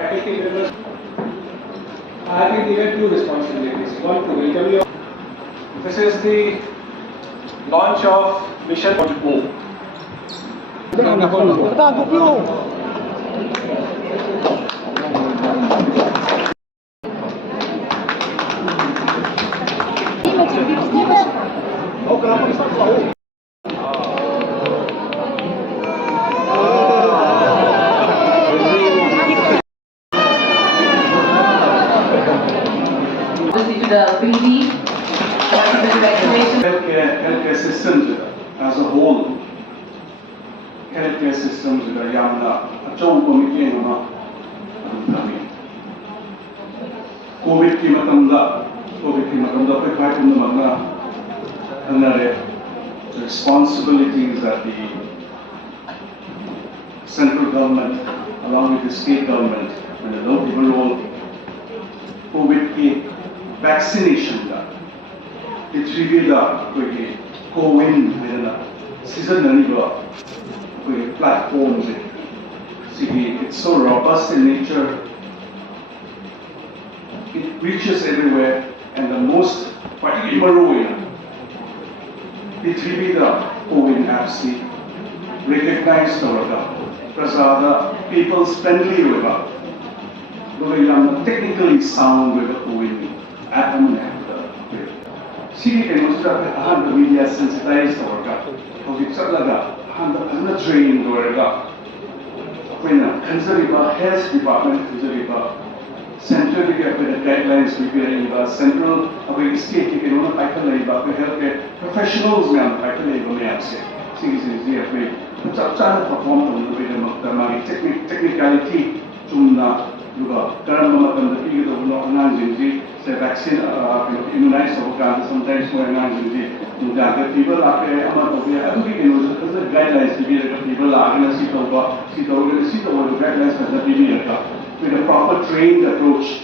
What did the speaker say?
faculty members, I have been given two responsibilities. One, to welcome you. This is the launch of Mission Go. To the PD, Healthcare systems as a whole, healthcare systems are yamna achouba meeting ama adutami. COVID ki matamda koi khai pumna magna anare the responsibilities that the central government along with the state government and the local role COVID ki vaccination da HPV da koi co-win na season nani ba koi platforms it's so robust in nature, it reaches everywhere, and the most particularly HPV da co-win apps recognized our prasada people's friendly with technically sound with the co-win app and see can also have the media sensitized or because it's like I'm not trained or when a health department central guidelines preparing central state you can healthcare professionals perform technicality vaccine immunize sometimes people guidelines guidelines with a proper trained approach.